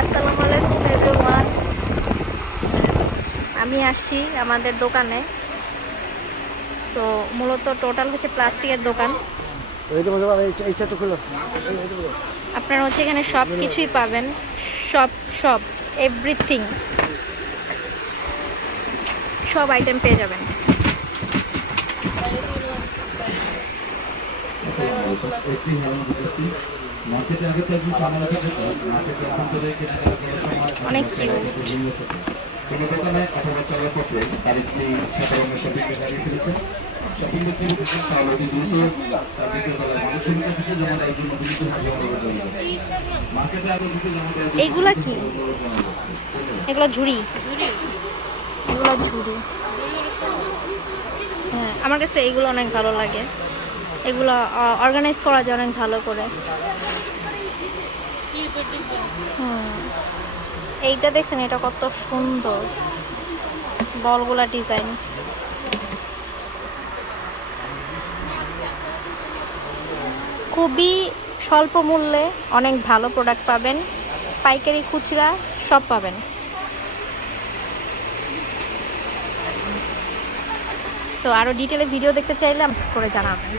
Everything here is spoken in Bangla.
আসসালামু আলাইকুম এভরিওয়ান। আমি আসছি আমাদের দোকানে। সো মূলত টোটাল হচ্ছে প্লাস্টিকের দোকান। আপনারা হচ্ছে এখানে সব কিছুই পাবেন, সব সব এভরিথিং, সব আইটেম পেয়ে যাবেন। অনেক কিউট। এইগুলা কি? এগুলো ঝুড়ি, এগুলো ঝুড়ি। হ্যাঁ, আমার কাছে এইগুলো অনেক ভালো লাগে। এগুলো অর্গানাইজ করা যায় অনেক ভালো করে। এইটা দেখছেন, এটা কত সুন্দর বলগুলা ডিজাইন। খুবই স্বল্প মূল্যে অনেক ভালো প্রোডাক্ট পাবেন, পাইকারি খুচরা সব পাবেন। সো আরও ডিটেলে ভিডিও দেখতে চাইলে করে জানাবেন।